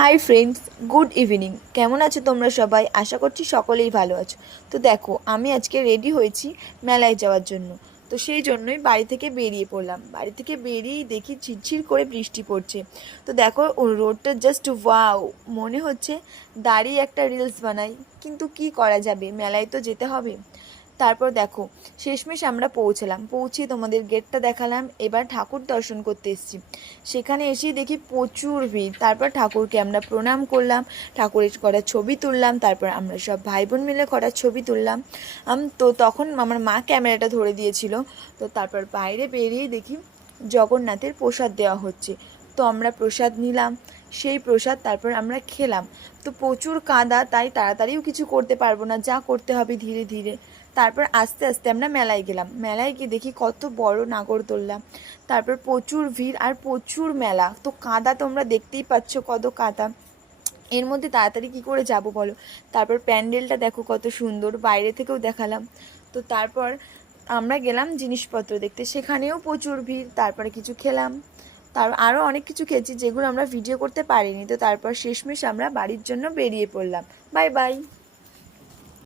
Hi friends, good evening. কেমন আছো তোমরা সবাই? আশা করছি সকলেই ভালো আছো। তো দেখো, আমি আজকে রেডি হয়েছি মেলায় যাওয়ার জন্য। তো সেই জন্যই বাড়ি থেকে বেরিয়ে পড়লাম। বাড়ি থেকে বেরিয়েই দেখি ঝিরঝির করে বৃষ্টি পড়ছে। তো দেখো, রোডটা জাস্ট ওয়াও, মনে হচ্ছে দাঁড়িয়ে একটা রিলস বানাই। কিন্তু কি করা যাবে, মেলায় তো যেতে হবে। তারপর দেখো, শেষমেশ আমরা পৌঁছালাম। পৌঁছে তোমাদের গেটটা দেখালাম। এবার ঠাকুর দর্শন করতে এসেছি। সেখানে এসেই দেখি প্রচুর ভিড়। তারপর ঠাকুরকে আমরা প্রণাম করলাম, ঠাকুরের কটা ছবি তুললাম। তারপর আমরা সব ভাই বোন মিলে কটা ছবি তুললাম। তো তখন আমার মা ক্যামেরাটা ধরে দিয়েছিল। তো তারপর বাইরে বেরিয়ে দেখি জগন্নাথের প্রসাদ দেওয়া হচ্ছে। তো আমরা প্রসাদ নিলাম। সেই প্রসাদ তারপর আমরা খেলাম। তো প্রচুর কাদা, তাই তাড়াতাড়িও কিছু করতে পারবো না, যা করতে হবে ধীরে ধীরে। তারপর আস্তে আস্তে আমরা মেলায় গেলাম। মেলায় গিয়ে দেখি কত বড় নাগরদোল্লা। তারপর প্রচুর ভিড় আর প্রচুর মেলা। তো কাদা তোমরা দেখতেই পাচ্ছ কত কাদা। এর মধ্যে তাড়াতাড়ি কি করে যাব বলো। তারপর প্যান্ডেলটা দেখো কত সুন্দর, বাইরে থেকেও দেখালাম। তো তারপর আমরা গেলাম জিনিসপত্র দেখতে, সেখানেও প্রচুর ভিড়। তারপরে কিছু খেলাম, আরও অনেক কিছু খেয়েছি যেগুলো আমরা ভিডিও করতে পারিনি। তো তারপর শেষমেশ আমরা বাড়ির জন্য বেরিয়ে পড়লাম। Bye bye.